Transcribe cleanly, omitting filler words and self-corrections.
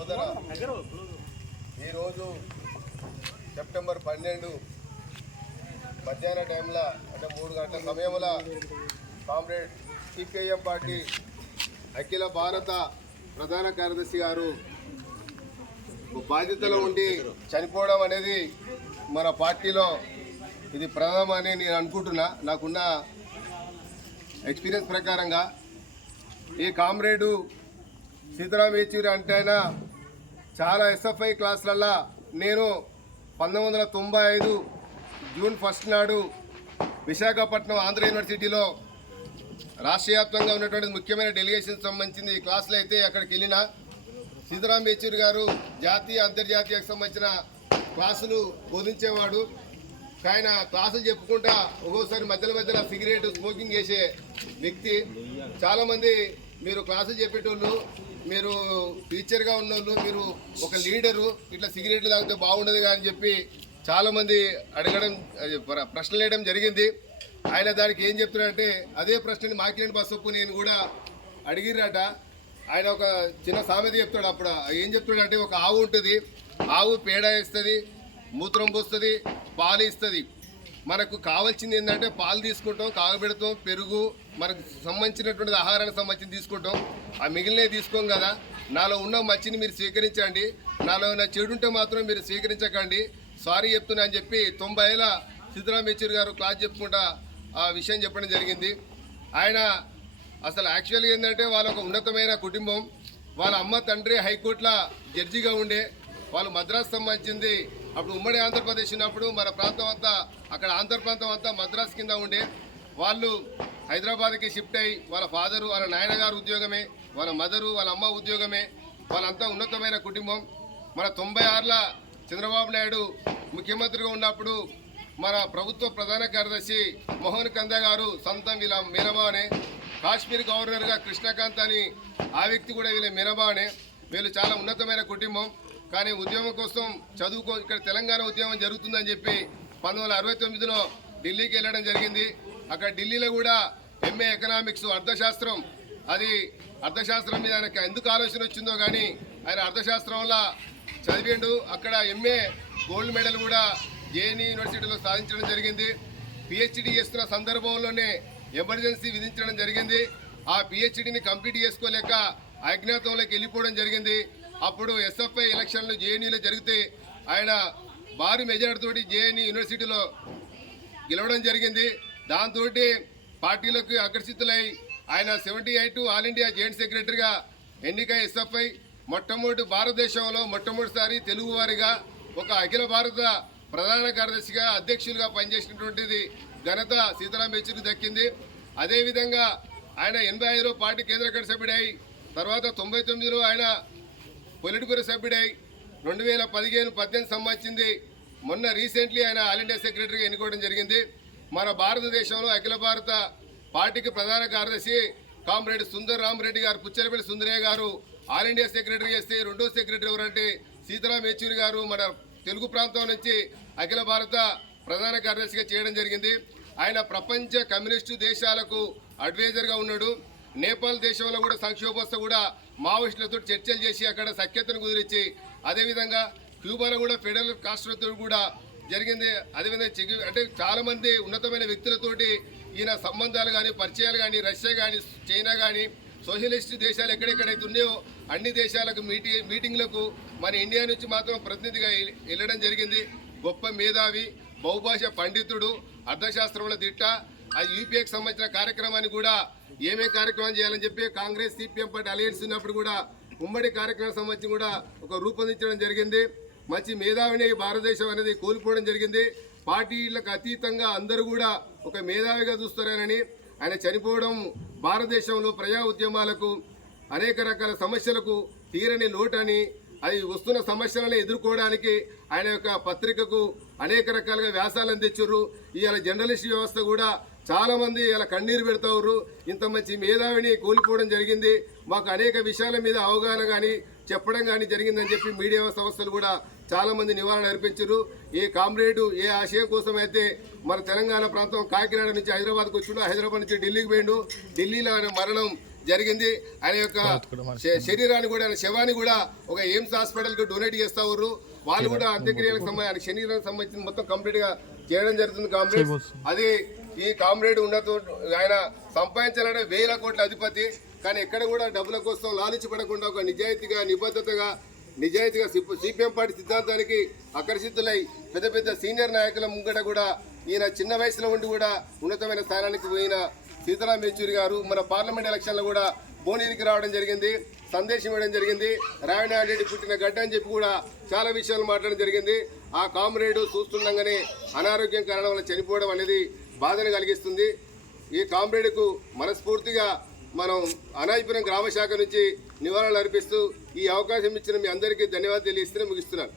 సోదర ఈరోజు సెప్టెంబర్ 12 మధ్యాహ్న టైంలో అంటే 3 గంటల సమయంలో కామ్రేడ్ సిపిఐఎం పార్టీ అఖిల భారత ప్రధాన కార్యదర్శి గారు బాధ్యతలో ఉండి చనిపోవడం అనేది మన పార్టీలో ఇది ప్రథమని నేను అనుకుంటున్నా. నాకున్న ఎక్స్పీరియన్స్ ప్రకారంగా ఈ కామ్రేడు సీతారాం యేచూరి అంటే ఆయన చాలా ఎస్ఎఫ్ఐ క్లాసులల్లో నేను 1995 జూన్ 1 నాడు విశాఖపట్నం ఆంధ్ర యూనివర్సిటీలో రాష్ట్ర వ్యాప్తంగా ఉన్నటువంటి ముఖ్యమైన డెలిగేషన్ సంబంధించింది ఈ క్లాసులు అయితే అక్కడికి వెళ్ళిన సీతారాం యేచూరి గారు జాతీయ అంతర్జాతీయకు సంబంధించిన క్లాసులు బోధించేవాడు. ఆయన క్లాసులు చెప్పుకుంటా ఒక్కోసారి మధ్యలో సిగరెట్ స్మోకింగ్ చేసే వ్యక్తి. చాలామంది మీరు క్లాసులు చెప్పేటోళ్ళు, మీరు టీచర్గా ఉన్నోళ్ళు, మీరు ఒక లీడరు, ఇట్లా సిగరెట్లు తాగితే బాగుండదు అని చెప్పి చాలామంది అడగడం, ప్రశ్నలు వేయడం జరిగింది. ఆయన దానికి ఏం చెప్తున్నాడంటే అదే ప్రశ్నని మాకినేని బసప్పు నేను కూడా అడిగిరట. ఆయన ఒక చిన్న సామెత చెప్తాడు. అప్పుడు ఏం చెప్తాడంటే, ఒక ఆవు ఉంటుంది, ఆవు పేడ ఇస్తుంది, మూత్రం పోస్తుంది, పాలు ఇస్తుంది. మనకు కావాల్సింది ఏంటంటే పాలు తీసుకుంటాం, కాగబెడతాం, పెరుగు, మనకు సంబంధించినటువంటి ఆహారానికి సంబంధించి తీసుకుంటాం. ఆ మిగిలినవి తీసుకోం కదా. నాలో ఉన్న మంచిని మీరు స్వీకరించండి, నాలో ఉన్న చెడు ఉంటే మాత్రం మీరు స్వీకరించకండి, సారీ చెప్తున్నా అని చెప్పి 90 ఏళ్ళ సీతారాం యేచూరి గారు క్లాస్ చెప్పుకుంటా ఆ విషయం చెప్పడం జరిగింది. ఆయన అసలు యాక్చువల్గా ఏంటంటే వాళ్ళ ఒక ఉన్నతమైన కుటుంబం. వాళ్ళ అమ్మ తండ్రి హైకోర్టులో జడ్జిగా ఉండే, వాళ్ళు మద్రాసు సంబంధించింది. అప్పుడు ఉమ్మడి ఆంధ్రప్రదేశ్ ఉన్నప్పుడు మన ప్రాంతం అంతా, అక్కడ ఆంధ్ర ప్రాంతం అంతా మద్రాసు కింద ఉండే. వాళ్ళు హైదరాబాద్కి షిఫ్ట్ అయ్యి వాళ్ళ ఫాదరు, వాళ్ళ నాయనగారు ఉద్యోగమే, వాళ్ళ మదరు, వాళ్ళ అమ్మ ఉద్యోగమే. వాళ్ళంతా ఉన్నతమైన కుటుంబం. మన 96లో చంద్రబాబు నాయుడు ముఖ్యమంత్రిగా ఉన్నప్పుడు మన ప్రభుత్వ ప్రధాన కార్యదర్శి మోహన్ కందా గారు సొంతం వీళ్ళ మీనబానే, కాశ్మీర్ గవర్నర్గా కృష్ణకాంత్ అని ఆ వ్యక్తి కూడా వీళ్ళ మీనబానే. వీళ్ళు చాలా ఉన్నతమైన కుటుంబం. కానీ ఉద్యమం కోసం ఇక్కడ తెలంగాణ ఉద్యమం జరుగుతుందని చెప్పి 1969లో ఢిల్లీకి వెళ్ళడం జరిగింది. అక్కడ ఢిల్లీలో కూడా ఎంఏ ఎకనామిక్స్ అర్థశాస్త్రం, అది అర్థశాస్త్రం మీద ఆయనకు ఎందుకు ఆలోచన వచ్చిందో కానీ ఆయన అర్థశాస్త్రంలో చదివిండు. అక్కడ ఎంఏ గోల్డ్ మెడల్ కూడా జేఎన్యూ యూనివర్సిటీలో సాధించడం జరిగింది. పిహెచ్డి చేస్తున్న సందర్భంలోనే ఎమర్జెన్సీ విధించడం జరిగింది. ఆ పిహెచ్డిని కంప్లీట్ చేసుకోలేక అజ్ఞాతంలోకి వెళ్ళిపోవడం జరిగింది. అప్పుడు ఎస్ఎఫ్ఐ ఎలక్షన్లు జేఎన్యూలో జరిగితే ఆయన భారీ మెజార్టీతోటి జేఎన్యూ యూనివర్సిటీలో గెలవడం జరిగింది. దాంతో పార్టీలకు ఆకర్షితులై ఆయన 78 ఆల్ ఇండియా జాయింట్ సెక్రటరీగా ఎన్నిక. ఎస్ఎఫ్ఐ మొట్టమొదటి భారతదేశంలో మొట్టమొదటిసారి తెలుగువారిగా ఒక అఖిల భారత ప్రధాన కార్యదర్శిగా అధ్యక్షులుగా పనిచేసినటువంటిది ఘనత సీతారాం యేచూరికి దక్కింది. అదేవిధంగా ఆయన 85లో పార్టీ కేంద్ర కమిటీ సభ్యుడై, తర్వాత 99లో ఆయన పొలిట్ బ్యూరో సభ్యుడై 2015-18 సంబంధించింది. మొన్న రీసెంట్లీ ఆయన ఆల్ ఇండియా సెక్రటరీగా ఎన్నుకోవడం జరిగింది. మన భారతదేశంలో అఖిల భారత పార్టీకి ప్రధాన కార్యదర్శి కామ్రేడ్ సుందర్ రామరెడ్డి గారు, పుచ్చలపల్లి సుందరయ్య గారు ఆల్ ఇండియా సెక్రటరీ చేస్తే, రెండో సెక్రటరీ ఎవరంటే సీతారాం యేచూరి గారు మన తెలుగు ప్రాంతం నుంచి అఖిల భారత ప్రధాన కార్యదర్శిగా చేయడం జరిగింది. ఆయన ప్రపంచ కమ్యూనిస్టు దేశాలకు అడ్వైజర్గా ఉన్నాడు. నేపాల్ దేశంలో కూడా సంక్షోభం కూడా మావోయిస్టులతో చర్చలు చేసి అక్కడ సఖ్యతను కుదిరించి, అదేవిధంగా క్యూబాలో కూడా ఫెడరల్ కాస్ట్రోతో కూడా జరిగింది. అదేవిధంగా అంటే చాలామంది ఉన్నతమైన వ్యక్తులతోటి ఈయన సంబంధాలు కానీ, పరిచయాలు కానీ, రష్యా కానీ, చైనా కానీ, సోషలిస్ట్ దేశాలు ఎక్కడెక్కడైతే ఉన్నాయో అన్ని దేశాలకు మీటింగ్లకు మన ఇండియా నుంచి మాత్రం ప్రతినిధిగా వెళ్ళడం జరిగింది. గొప్ప మేధావి, బహుభాష పండితుడు, అర్థశాస్త్రంలో దిట్ట. ఆ యూపీఏకి సంబంధించిన కార్యక్రమాన్ని కూడా ఏమేమి కార్యక్రమం చేయాలని చెప్పి కాంగ్రెస్ సిపిఎం పార్టీ అలయన్స్ ఉన్నప్పుడు కూడా ఉమ్మడి కార్యక్రమం సంబంధించి కూడా ఒక రూపొందించడం జరిగింది. మంచి మేధావిని భారతదేశం అనేది కోల్పోవడం జరిగింది. పార్టీలకు అతీతంగా అందరూ కూడా ఒక మేధావిగా చూస్తారని ఆయన చనిపోవడం భారతదేశంలో ప్రజా ఉద్యమాలకు, అనేక రకాల సమస్యలకు తీరని లోటని, అది వస్తున్న సమస్యలను ఎదుర్కోవడానికి ఆయన యొక్క పత్రికకు అనేక రకాలుగా వ్యాసాలు అందించారు. ఇవాళ జర్నలిస్ట్ వ్యవస్థ కూడా చాలామంది ఇలా కన్నీరు పెడతారు. ఇంత మంచి మేధావిని కోల్పోవడం జరిగింది, మాకు అనేక విషయాల మీద అవగాహన కానీ చెప్పడం కానీ జరిగిందని చెప్పి మీడియా సంస్థలు కూడా చాలామంది నివారణ అర్పించారు. ఏ కామ్రేడు ఏ ఆశయం కోసం అయితే మన తెలంగాణ ప్రాంతం కాకినాడ నుంచి హైదరాబాద్కు వచ్చిండు, హైదరాబాద్ నుంచి ఢిల్లీకి పోయిండు, ఢిల్లీలో ఆయన మరణం జరిగింది. ఆయన యొక్క శరీరాన్ని కూడా ఆయన శవాన్ని కూడా ఒక ఎయిమ్స్ హాస్పిటల్కి డొనేట్ చేస్తా ఉన్నారు. వాళ్ళు కూడా అంత్యక్రియలకు ఆయన శరీరానికి సంబంధించిన మొత్తం కంప్లీట్గా చేయడం జరుగుతుంది కామ్రేడ్. అది ఈ కామ్రేడ్ ఉన్నత ఆయన సంపాదించాలంటే 1000 కోట్ల అధిపతి. కానీ ఎక్కడ కూడా డబ్బుల కోసం లాలించబడకుండా ఒక నిబద్ధతగా సిపిఎం పార్టీ సిద్ధాంతానికి ఆకర్షితులై పెద్ద పెద్ద సీనియర్ నాయకుల ముంగట కూడా ఈయన చిన్న వయసులో ఉండి కూడా ఉన్నతమైన స్థానానికి పోయిన సీతారాం యేచూరి గారు మన పార్లమెంట్ ఎలక్షన్లో కూడా భువనగిరికి రావడం జరిగింది, సందేశం ఇవ్వడం జరిగింది. రావినారాయణ రెడ్డి పుట్టిన గడ్డ అని చెప్పి కూడా చాలా విషయాలు మాట్లాడడం జరిగింది. ఆ కామ్రేడు చూస్తుండగానే అనారోగ్యం కారణం వల్ల చనిపోవడం అనేది బాధను కలిగిస్తుంది. ఈ కామ్రేడ్కు మనస్ఫూర్తిగా మనం అనాయిపురం గ్రామ శాఖ నుంచి నివాళులు అర్పిస్తూ ఈ అవకాశం ఇచ్చిన మీ అందరికీ ధన్యవాదాలు తెలియజేస్తూ ముగిస్తున్నాను.